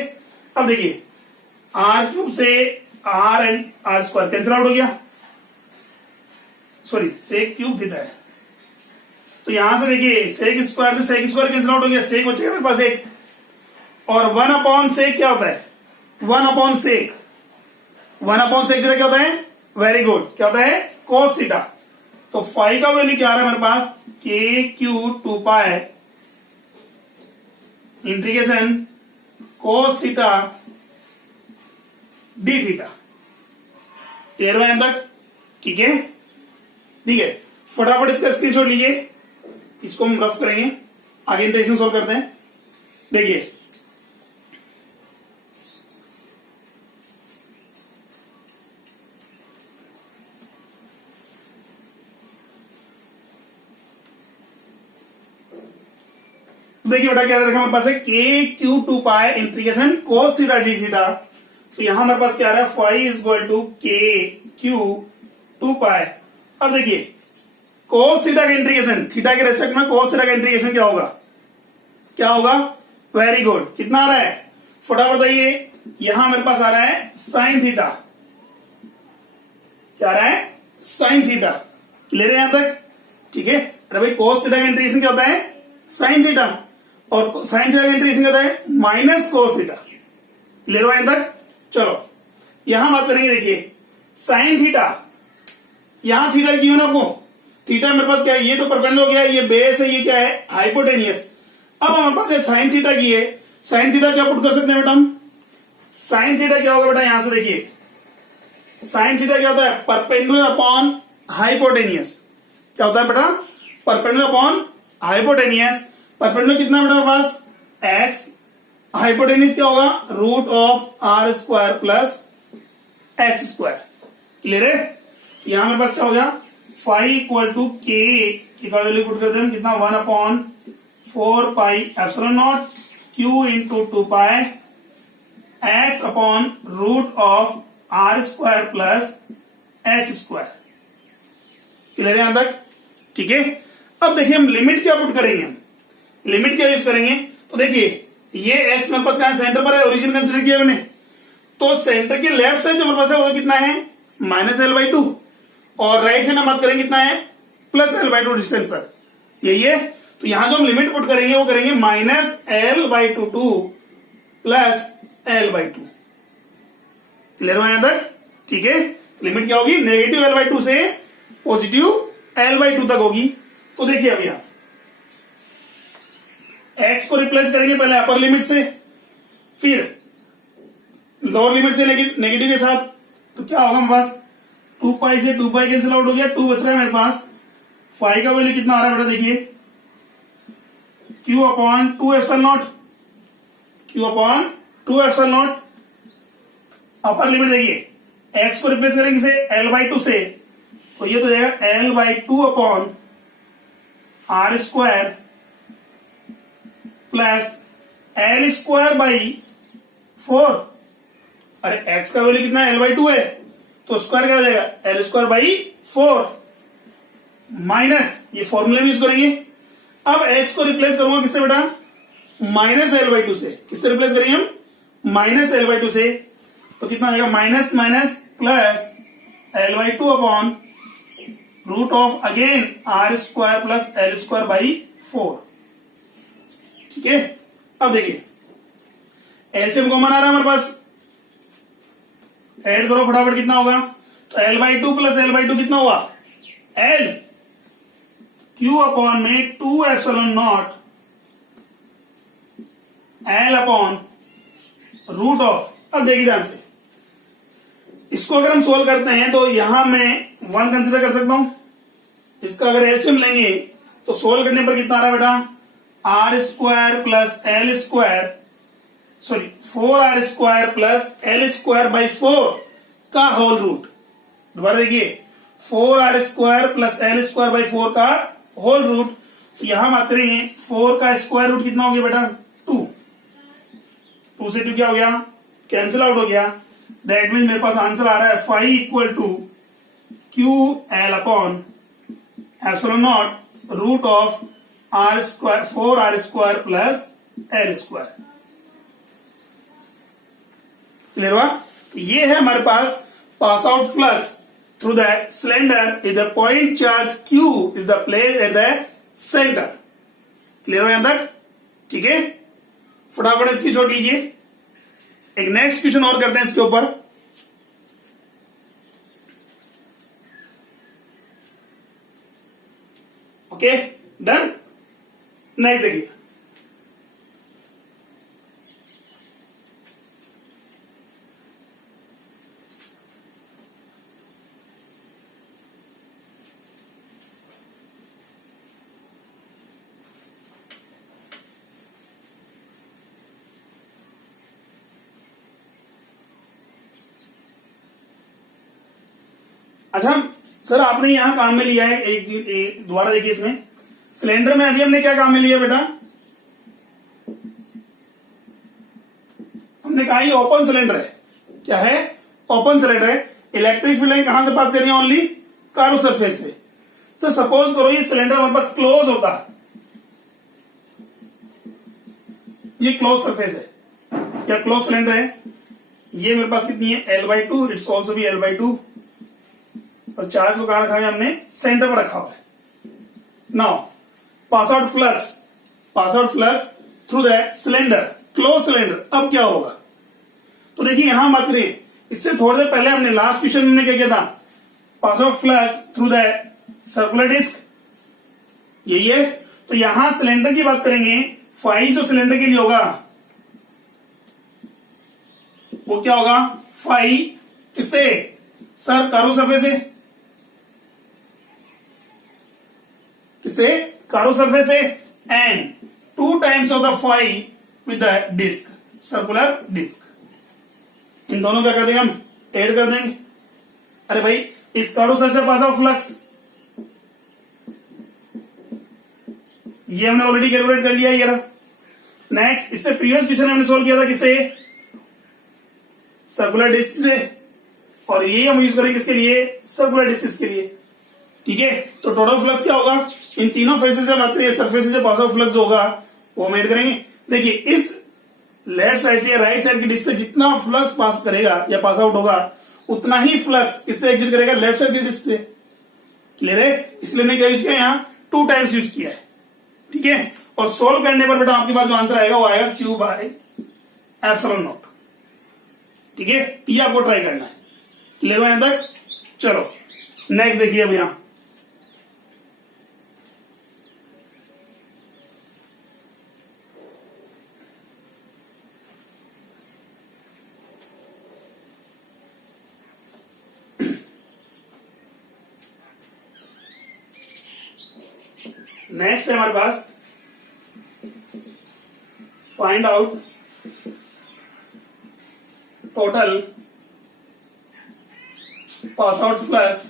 अब देखिए आर क्यूब से r and r square cancel out हो गया, सॉरी sec क्यूब थीटा है, तो यहां से देखिए sec स्क्वायर से sec स्क्वायर कैंसिल आउट हो गया, sec बचेगा मेरे पास एक, और 1 अपॉन sec क्या होता है 1 upon sec, 1 upon sec theta क्या होता है वेरी गुड, क्या होता है cos थीटा। तो फाई का वैल्यू क्या आ रहा है मेरे पास k q 2π integration cos theta d theta. Clear हुआ यहां तक? ठीक है, ठीक है, फटाफट इसका स्क्रीनशॉट लीजिए, इसको हम रफ करेंगे, आगे इंटीग्रेशन सॉल्व करते हैं। देखिए देखिए बेटा क्या रखा हमारे पास है, K Q two pi integration cos theta d theta. तो यहां हमारे पास क्या आ रहा है, फाई इज इक्वल टू के क्यू टू पाई। अब देखिए कोस थीटा का इंटीग्रेशन, थीटा के रेस्पेक्ट में कोस थीटा का इंटीग्रेशन क्या होगा, क्या होगा, वेरी गुड। कितना आ रहा है, फटाफट बताइए। यहां मेरे पास आ रहा है साइन थीटा, क्या आ रहा है, साइन थीटा। क्लियर है यहां तक, ठीक है। अरे भाई कोस थीटा का इंटीग्रेशन क्या होता है, साइन थीटा, और साइन थीटा का इंटीग्रेशन क्या होता है, माइनस कोस थीटा। क्लियर हुआ यहां तक। चलो यहां बात करेंगे, देखिए साइन थीटा, यहां थीटा की हो ना आपको, थीटा मेरे पास क्या है, ये तो परपेंडिकुलर हो गया, ये बेस है, ये क्या है, हाइपोटेनियस। अब हमारे पास साइन थीटा की है, साइन थीटा क्या पुट कर सकते हैं बेटा हम, साइन थीटा क्या होगा बेटा, यहां से देखिए साइन थीटा क्या होता है, परपेंडिकुलर अपॉन हाइपोटेनियस। क्या होता है बेटा, परपेंडिकुलर अपॉन हाइपोटेनियस। परपेंडिकुलर कितना बेटा हमारे पास, एक्स, हाइपोटेनियस क्या होगा, root of are square plus x square. Clear है। यहां मेरे पास क्या हो गया, फाइव इक्वल टू के का वैल्यू पुट करते हैं कितना, 1/4 pi epsilon naught Q into 2 pi x upon root of are square plus x square. Clear है यहां तक, ठीक है। अब देखिए हम लिमिट क्या पुट करेंगे, हम लिमिट क्या यूज करेंगे। तो देखिए ये एक्स मेरे पास सेंटर पर है, ओरिजिन कंसिडर किया मैंने, तो सेंटर के लेफ्ट साइड जो मेरे पास है वो कितना है, -l/2, और राइट साइड हम बात करेंगे कितना है, +l/2 डिस्टेंस पर, यही है। तो यहां जो हम लिमिट पुट करेंगे वो करेंगे -l/2 टू +l/2। क्लियर हुआ यहां तक, ठीक है। लिमिट क्या होगी, नेगेटिव l/2 से पॉजिटिव l/2 तक होगी। तो देखिए अब यहां x को रिप्लेस करेंगे पहले अपर लिमिट से, फिर लोअर लिमिट से नेगेटिव के साथ, तो क्या होगा हमारे पास, 2 पाई से 2 पाई कैंसिल आउट हो गया, 2 बच रहा है मेरे पास। फाइव का वैल्यू कितना आ रहा है बेटा, देखिए q/2 epsilon naught, q/2 epsilon naught. Upper limit देखिए x को रिप्लेस करेंगे किसे, l/2 से, तो ये तो जाएगा l/2 upon are square plus l square by 4। अरे x का वैल्यू कितना है, l/2 है, तो स्क्वायर क्या हो जाएगा, l स्क्वायर बाई 4 माइनस, ये फॉर्मूले भी यूज करेंगे। अब x को रिप्लेस करूंगा किससे बेटा, -l/2 से। किससे रिप्लेस करेंगे हम, -l/2 से, तो कितना आएगा, minus minus plus l/2 upon root of again r square plus l square by 4। ठीक है। अब देखिए एलसीएम कॉमन आ रहा है हमारे पास, ऐड करो फटाफट, कितना होगा, तो l/2 प्लस l/2 कितना हुआ, l क्यू अपॉन में 2 epsilon naught l upon root of. अब देखिए ध्यान से, इसको अगर हम सोल्व करते हैं तो यहां मैं 1 कंसिडर कर सकता हूं, इसका अगर एलसीएम लेंगे तो सोल्व करने पर कितना आ रहा है बेटा, r square plus l square, sorry 4r square plus l square by 4 का होल रूट। दोबारा देखिए 4r square plus l square by 4 का होल रूट। तो यहां बात करेंगे 4 का स्क्वायर रूट कितना हो गया बेटा, 2। 2 से 2 क्या हो गया, कैंसिल आउट हो गया। दैट मीन मेरे पास आंसर आ रहा है 5 equal to q l upon epsilon naught root of are square 4r square plus l square. Clear हुआ। ये है हमारे पास pass out flux through the cylinder is the point charge Q is the place at the centre. Clear हुआ यहां तक, ठीक है। फटाफट इसकी छोड़ लीजिए, एक नेक्स्ट क्वेश्चन और करते हैं इसके ऊपर। Okay done. नेक्स्ट देखिए, अच्छा सर, आपने यहां काम में लिया है एक दोबारा देखिए, इसमें सिलेंडर में अभी हमने क्या काम में लिया बेटा? हमने कहा ये ओपन सिलेंडर है। क्या है? ओपन सिलेंडर है। इलेक्ट्रिक फील्ड कहां से पास करेंगे? ओनली कारो सरफेस से। सर सपोज करो ये सिलेंडर हमारे पास क्लोज होता, ये क्लोज सरफेस है या क्लोज सिलेंडर है। ये मेरे पास कितनी है? L/2, इट्स ऑल्सो भी L/2। और चार्ज को कहां रखा है हमने? सेंटर पर रखा हुआ है। Now pass out flux through the cylinder, close cylinder. अब क्या होगा? तो देखिए यहां मत रहे, इससे थोड़ी देर पहले हमने लास्ट क्वेश्चन में क्या किया था? Pass out flux through the circular disc, यही है। तो यहां सिलेंडर की बात करेंगे, फाई जो सिलेंडर के लिए होगा वो क्या होगा? फाई किससे? सर कारो सरफेस से। किससे? कारो सरफेस से। And 2 times of the phi with the disk, circular disk. इन दोनों क्या कर देंगे? हम ऐड कर देंगे। अरे भाई, इस कारो सरफेस से पास आउट फ्लक्स ये हमने ऑलरेडी कैलकुलेट कर लिया। ये रहा। नेक्स्ट, इससे प्रीवियस क्वेश्चन हमने सोल्व किया था किससे? सर्कुलर डिस्क से। और यही हम यूज करेंगे किसके लिए? सर्कुलर डिस्क के लिए। ठीक है, तो टोटल फ्लक्स क्या होगा? इन तीनों फेसेस से बात करें, सरफेस से पास आउट फ्लक्स होगा वो हम ऐड करेंगे। देखिए इस लेफ्ट साइड से या राइट साइड की डिस्क से जितना फ्लक्स पास करेगा या पास आउट होगा, उतना ही फ्लक्स किससे एग्जिट करेगा? लेफ्ट साइड की डिस्क से। क्लियर है? इसलिए हमने क्या यूज किया? यहां 2 टाइम्स यूज किया है। ठीक है, और सोल्व करने पर बेटा आपके पास जो आंसर आएगा वो आएगा Q/ε0। ठीक है, ये आपको ट्राई करना है। क्लियर हुआ यहां तक? चलो नेक्स्ट देखिए। अब यहां नेक्स्ट है हमारे पास, find out total pass out flux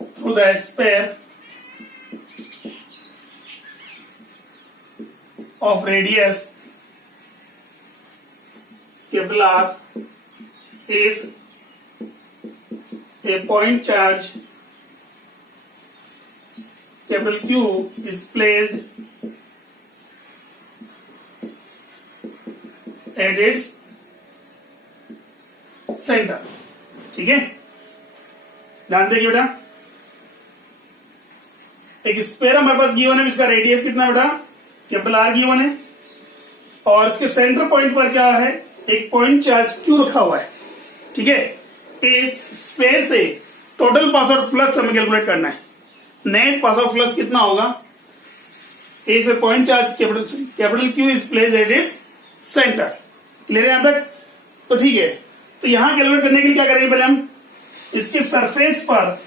through the sphere of radius capital R if a point charge capital Q is placed at its center। ठीक है, ध्यान देखिए बेटा, एक स्पेयर हमारे पास गिवन है, इसका रेडियस कितना बेटा? कैपिटल आर गिवन है, और इसके सेंटर पॉइंट पर क्या है? एक पॉइंट चार्ज क्यू रखा हुआ है। ठीक है, इस स्पेयर से टोटल पास आउट फ्लक्स हमें कैलकुलेट करना है। नेट पास आउट फ्लक्स कितना होगा? If A point charge capital Q is placed at its centre. Clear है यहां तक? तो ठीक है, तो यहां कैलकुलेट करने के लिए क्या करेंगे? पहले हम इसके सरफेस पर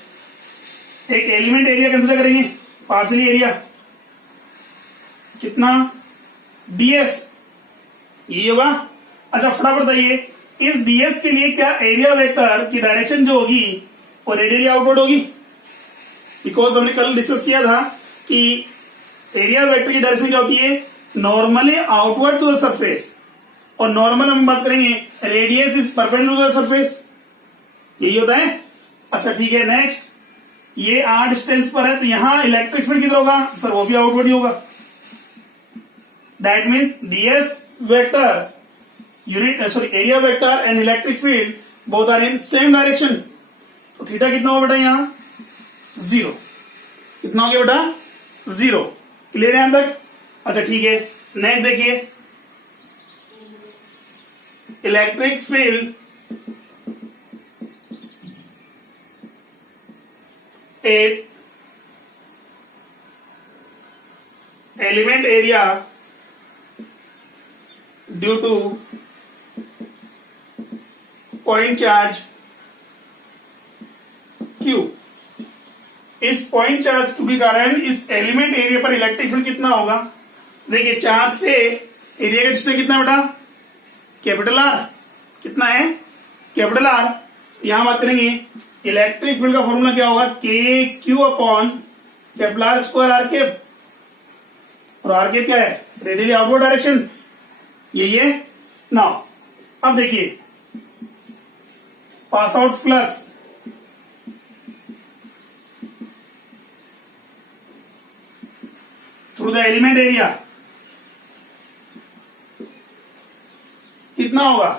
एक एलिमेंट एरिया कंसिडर करेंगे, पार्शियल एरिया। कितना? ds, ये होगा। अच्छा फटाफट बताइए, इस ds के लिए क्या एरिया वेक्टर की डायरेक्शन जो होगी वो रेडियली आउटवर्ड होगी? बिकॉज हमने कल डिस्कस किया था कि एरिया वेक्टर की डायरेक्शन क्या होती है? Normally outward to the surface. और नॉर्मल हम बात करेंगे radius is perpendicular to the surface, यही होता है। अच्छा ठीक है, नेक्स्ट, ये r डिस्टेंस पर है, तो यहां इलेक्ट्रिक फील्ड किधर होगा? सर वो भी आउटवर्ड ही होगा। That means ds vector unit area vector and electric field both are in same direction। तो थीटा कितना होगा बेटा? यहां 0। कितना हो गया बेटा? 0। क्लियर है यहां तक? अच्छा ठीक है, नेक्स्ट देखिए, electric field at element area due to point charge Q। इस पॉइंट चार्ज Q के कारण इस एलिमेंट एरिया पर इलेक्ट्रिक फील्ड कितना होगा? देखिए चार्ज से एरिया का डिस्टेंस कितना बेटा? कैपिटल R कितना है? कैपिटल आर, यहां बात करेंगे इलेक्ट्रिक फील्ड का फॉर्मूला क्या होगा, K Q upon capital r square r cap, और आर केप क्या है, रेडियली आउटवर्ड डायरेक्शन, यही है। नाउ अब देखिए pass out flux through the element area कितना होगा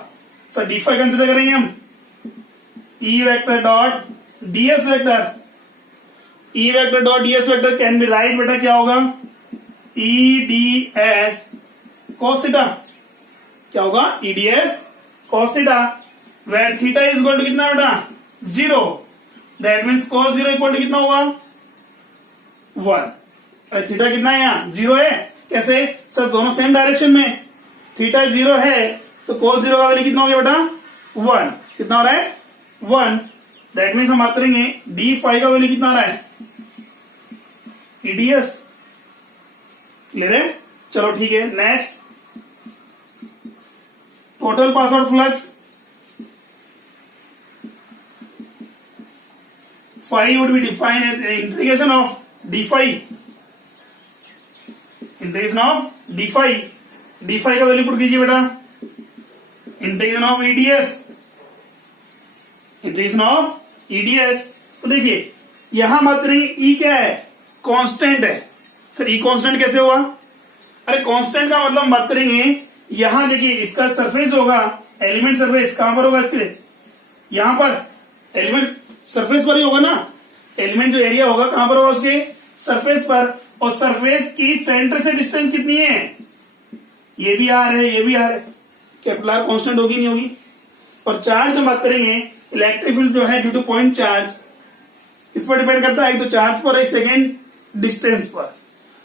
सर, डी5 कंसिडर करेंगे हम, E vector dot DS vector, E vector dot DS vector can be write बेटा क्या होगा, E D S cos theta, क्या होगा, E D S cos theta, where theta is equal to कितना बेटा 0, that means cos 0 equal to कितना होगा 1, और थीटा कितना है यहाँ 0 है, कैसे सर, दोनों सेम डायरेक्शन में, थीटा 0 है तो cos 0 का वैल्यू कितना हो गया बेटा 1, कितना हो रहा है 1, दैट मीन्स हम बात करेंगे d5 का वैल्यू कितना आ रहा है eds, क्लियर है। चलो ठीक है, next total pass out flux 5 would be defined as integration of d5, integration of d5 का वैल्यू पुट कीजिए बेटा, integration of EDS, integration of EDS, तो देखिए यहां बात करेंगे ई क्या है, कांस्टेंट है सर, ई कांस्टेंट कैसे हुआ, अरे कांस्टेंट का मतलब हम बात करेंगे यहां देखिए इसका सरफेस होगा, एलिमेंट सरफेस कहां पर होगा इसके, यहां पर एलिमेंट सरफेस पर ही होगा ना, एलिमेंट जो एरिया होगा कहां पर होगा उसके सरफेस पर, और सरफेस की सेंटर से डिस्टेंस कितनी है, ये भी आर है ये भी आर है, कैपिटल आर कांस्टेंट होगी नहीं होगी, और चार्ज जो बात करेंगे इलेक्ट्रिक फील्ड जो है ड्यू टू पॉइंट चार्ज, इस पर डिपेंड करता है एक तो चार्ज पर, एक सेकेंड डिस्टेंस पर,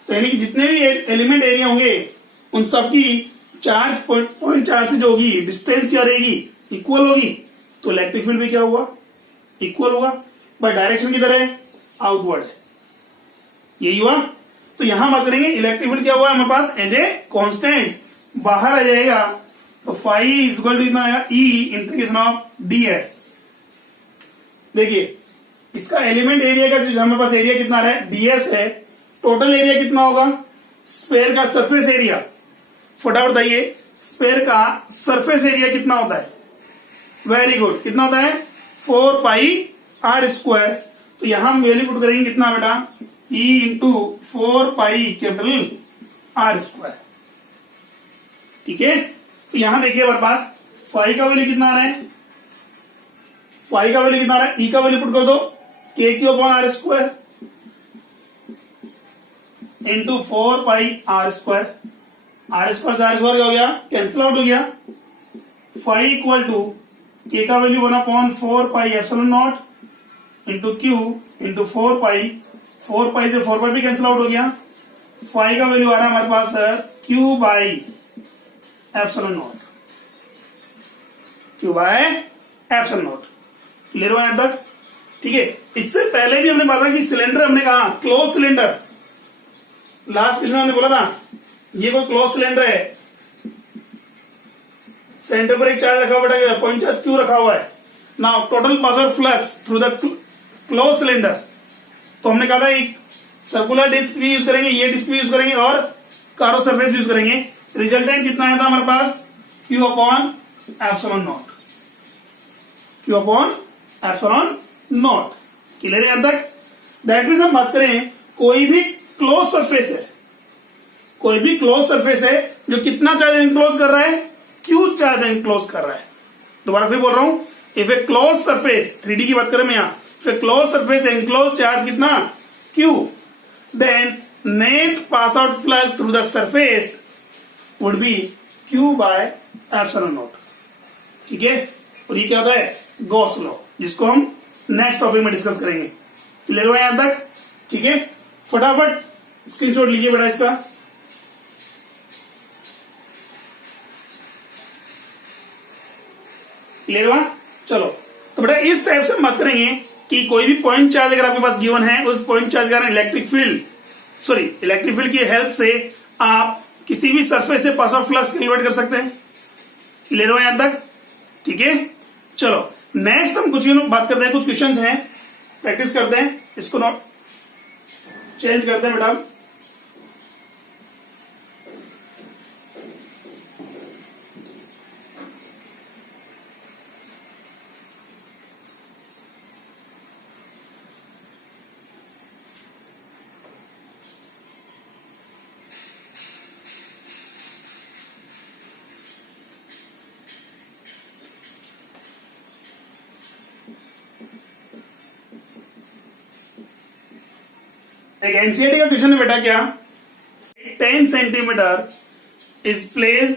तो यानी कि जितने भी एलिमेंट एरिया होंगे उन सबकी चार्ज पॉइंट चार्ज से जो होगी डिस्टेंस क्या रहेगी, इक्वल होगी, तो इलेक्ट्रिक फील्ड भी क्या हुआ इक्वल हुआ, बट डायरेक्शन किधर है आउटवर्ड, यही हुआ। तो यहां बात करेंगे इलेक्ट्रिक फील्ड क्या हुआ हमारे पास एज ए कांस्टेंट बाहर आ जाएगा, तो फाई इज इक्वल टू कितना आएगा ई इंटीग्रेशन ऑफ डीएस, देखिए इसका एलिमेंट एरिया का जो हमारे पास एरिया कितना आ रहा है डीएस है, टोटल एरिया कितना होगा, स्फेयर का सरफेस एरिया, फटाफट बताइए स्फेयर का सरफेस एरिया कितना होता है, वेरी गुड, कितना होता है 4 पाई आर स्क्वायर, तो यहां हम वैल्यू पुट करेंगे कितना बेटा E into 4 pi capital r square, ठीक है। तो यहां देखिए हमारे पास फाई का वैल्यू कितना आ रहा है, फाई का वैल्यू कितना आ रहा है, ई का वैल्यू पुट कर दो K Q upon are square into 4 pi r square, r square से आर स्क्वायर क्या हो गया कैंसिल आउट हो गया, फाई इक्वल टू के का value 1/4 pi epsilon not into Q into 4 पाई, 4 पाई से 4 पाई भी कैंसिल आउट हो गया, फाई का वैल्यू आ रहा है हमारे पास sir q by epsilon naught, q by epsilon naught, clear हुआ यहां तक, ठीक है। इससे पहले भी हमने बात की सिलेंडर, हमने कहा क्लोज सिलेंडर, लास्ट क्वेश्चन हमने बोला था ये कोई क्लोज सिलेंडर है, सेंटर पर एक चार्ज रखा हुआ है, पॉइंट चार्ज क्यू रखा हुआ है, now total pass out flux through the close cylinder, तो हमने कहा था एक सर्कुलर डिस्क भी यूज करेंगे, ये डिस्क भी यूज करेंगे और कारो सरफेस भी यूज करेंगे, रिजल्टेंट कितना आया था हमारे पास q upon epsilon naught, q upon epsilon naught, clear है यहां तक। दैट मीन्स हम बात करें कोई भी क्लोज सरफेस है, कोई भी क्लोज सरफेस है जो कितना चार्ज एनक्लोज कर रहा है, क्यू चार्ज एनक्लोज कर रहा है, दोबारा फिर बोल रहा हूं, if a close surface 3D की बात करें मैं यहां, if a close surface enclose charge कितना q, then net pass out flux through the surface would be q by epsilon naught, ठीक है। और ये क्या होता है गॉस लॉ, जिसको हम नेक्स्ट टॉपिक में डिस्कस करेंगे, क्लियर हुआ यहां तक, ठीक है। फटाफट स्क्रीनशॉट लीजिए बेटा इसका, क्लियर हुआ। चलो तो बेटा इस टाइप से हम बात करेंगे कि कोई भी पॉइंट चार्ज अगर आपके पास गिवन है, उस पॉइंट चार्ज का इलेक्ट्रिक फील्ड की हेल्प से आप किसी भी सरफेस से पास आउट फ्लक्स कैलकुलेट कर सकते हैं, क्लियर हुआ यहां तक, ठीक है। चलो नेक्स्ट हम कुछ बात करते हैं, कुछ क्वेश्चंस हैं, प्रैक्टिस करते हैं, इसको नोट चेंज करते हैं बेटा। एक एनसीईआरटी का क्वेश्चन है बेटा, क्या 10 centimetre is placed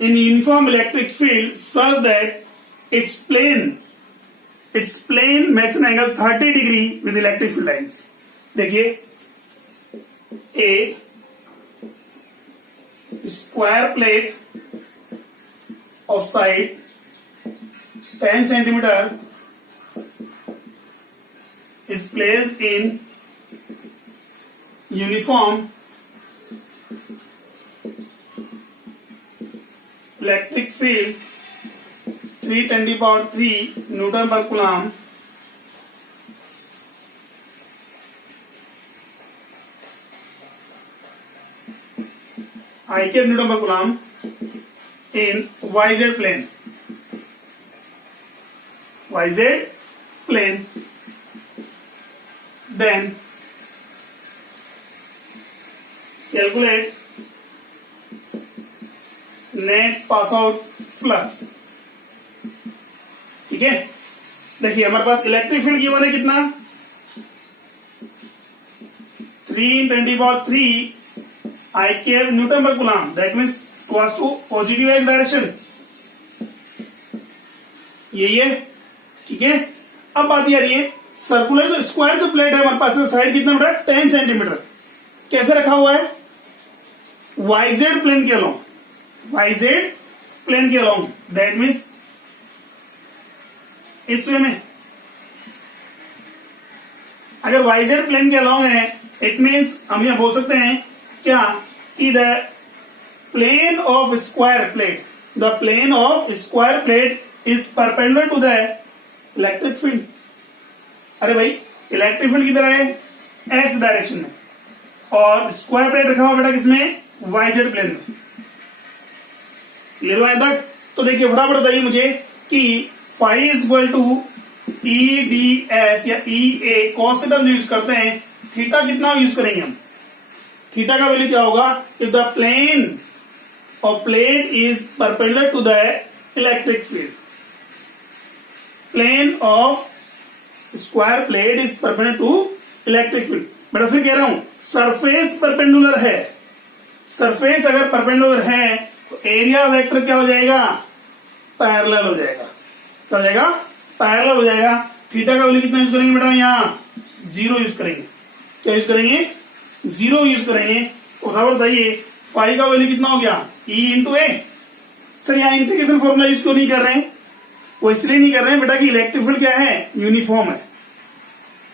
in uniform electric field such that its plane makes an angle 30 degree with electric field lines. देखिए a square plate of side 10 centimeter is placed in uniform electric field 3×10⁻³ Newton per Coulomb I cap Newton per Coulomb in YZ plane. YZ plane. Then calculate net pass out flux. ठीक है, देखिए हमारे पास इलेक्ट्रिक फील्ड गिवन है कितना 3×10⁻³ I cap newton per coulomb, that means equals to positive x direction, यही है. ठीक है, अब बात ये आ रही है सर्कुलर जो स्क्वायर जो प्लेट है हमारे पास साइड कितना बेटा 10 सेंटीमीटर, कैसे रखा हुआ है YZ प्लेन के अलोंग, YZ प्लेन के अलोंग, दैट मीन्स इस वे में. अगर YZ प्लेन के अलोंग है इट मीन्स हम यह बोल सकते हैं क्या कि the plane of square plate, the plane of square plate is perpendicular to the electric field. अरे भाई इलेक्ट्रिक फील्ड किधर है एक्स डायरेक्शन में, और स्क्वायर प्लेट रखा हुआ बेटा किसमें YZ प्लेन में. क्लियर हुआ यहां तक? तो देखिए फटाफट बताइए मुझे कि phi is equal to EDS या EA कौन से टर्म यूज करते हैं, थीटा कितना यूज करेंगे हम, थीटा का वैल्यू क्या होगा if the plane of plate is perpendicular to the electric field. Plane of square plate is perpendicular to electric field. But फिर कह रहा हूं सरफेस परपेंडिकुलर है, सरफेस अगर परपेंडिकुलर है तो एरिया वेक्टर क्या हो जाएगा पैरेलल हो जाएगा. क्या हो जाएगा पैरेलल हो जाएगा. थीटा का वैल्यू कितना यूज करेंगे बेटा यहां 0 यूज करेंगे. क्या यूज करेंगे 0 यूज करेंगे. तो बराबर बताइए फाई का वैल्यू कितना हो गया E/A. सर यहां इंटीग्रेशन फॉर्मूला यूज क्यों नहीं कर रहे हैं, वो इसलिए नहीं कर रहे हैं बेटा कि इलेक्ट्रिक फील्ड क्या है यूनिफॉर्म है.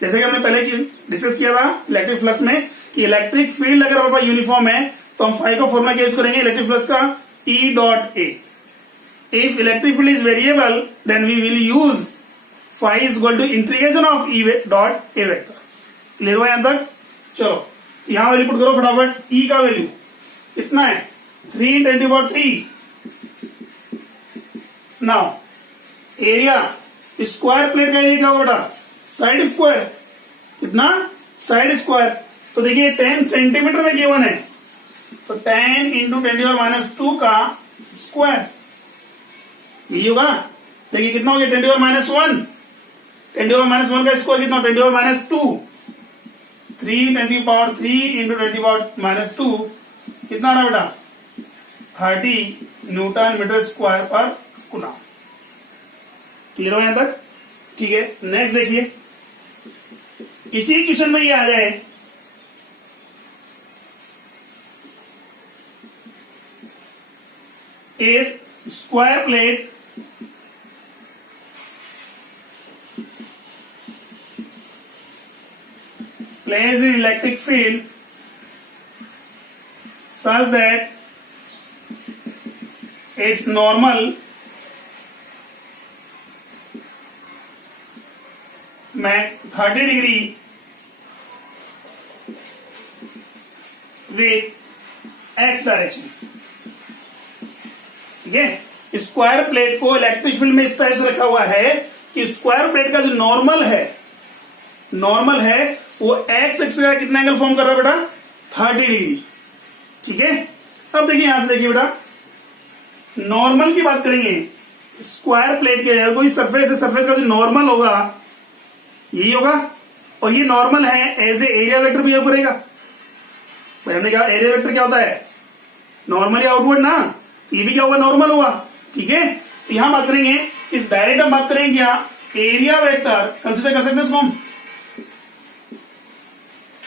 जैसे कि हमने पहले डिस्कस किया था इलेक्ट्रिक फ्लक्स में कि इलेक्ट्रिक फील्ड अगर हमारे पास यूनिफॉर्म है तो हम फाई का फॉर्मूला क्या यूज करेंगे इलेक्ट्रिक फ्लक्स का E.A. If electric field is variable, then we will use phi is equal to integration of E dot A vector. Clear हुआ यहां तक? चलो यहां वैल्यू पुट करो फटाफट. E का वैल्यू कितना है 3×10⁻³. नाउ एरिया स्क्वायर प्लेट का एरिया क्या होगा बेटा साइड स्क्वायर, कितना साइड स्क्वायर. तो देखिए 10 सेंटीमीटर में गिवन है तो 10 × 10⁻² का स्क्वायर यही होगा. देखिए कितना हो गया 10⁻⁻1, 10⁻⁻1 का स्क्वायर कितना 10⁻², 3×10⁻³ × 10⁻² कितना आ रहा बेटा 30 न्यूटन मीटर स्क्वायर पर कूलम. क्लियर हो यहां तक? ठीक है, नेक्स्ट देखिए इसी क्वेश्चन में ये आ जाए if square plate placed in electric field such that its normal makes 30 degree with x direction. ठीक है, स्क्वायर प्लेट को इलेक्ट्रिक फील्ड में इस टाइप से रखा हुआ है कि स्क्वायर प्लेट का जो नॉर्मल है वो एक्स एक्स का कितना एंगल फॉर्म कर रहा है बेटा, 30 डिग्री। ठीक है, अब देखिए यहां से देखिए बेटा, नॉर्मल की बात करेंगे, स्क्वायर प्लेट के कोई सरफेस है, सरफेस का जो नॉर्मल होगा यही होगा, और ये नॉर्मल है as a area vector behave करेगा। भाई हमने कहा एरिया वेक्टर क्या होता है, नॉर्मली आउटवर्ड ना, तो ये भी क्या होगा, नॉर्मल होगा। ठीक है, तो यहां बात करेंगे, इस डायरेक्ट हम बात करेंगे क्या, एरिया वेक्टर कंसिडर कर सकते हैं इसको हम।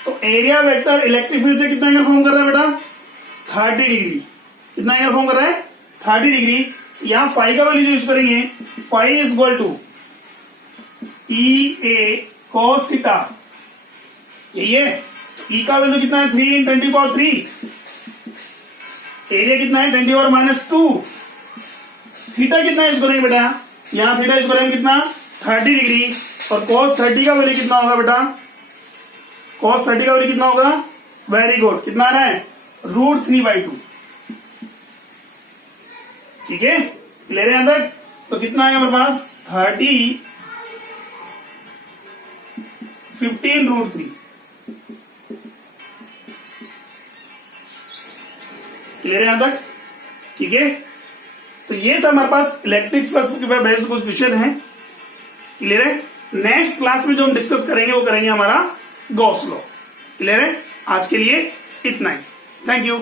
तो एरिया वेक्टर इलेक्ट्रिक फील्ड से कितना एंगल फॉर्म कर रहा है बेटा, 30 डिग्री। कितना एंगल फॉर्म कर रहा है, 30 डिग्री। यहां फाई का वैल्यू यूज करेंगे, phi is equal to E A cos theta, यही है। ई का वैल्यू कितना है, 3 × 10⁻3। एरिया कितना है, 10⁻⁻2। थीटा कितना यूज करेंगे बेटा, यहां थीटा यूज करेंगे कितना, 30 डिग्री। और cos 30 का वैल्यू कितना होगा बेटा, cos 30 का वैल्यू कितना होगा, वेरी गुड, कितना आ रहा है, √3/2। ठीक है, क्लियर है यहां तक। तो कितना आएगा हमारे पास, 30 15 √3। क्लियर है यहां तक। ठीक है, तो ये था हमारे पास इलेक्ट्रिक फ्लक्स के बेस कुछ क्वेश्चन है। क्लियर है, नेक्स्ट क्लास में जो हम डिस्कस करेंगे वो करेंगे हमारा गॉस लॉ। क्लियर है, आज के लिए इतना ही, थैंक यू।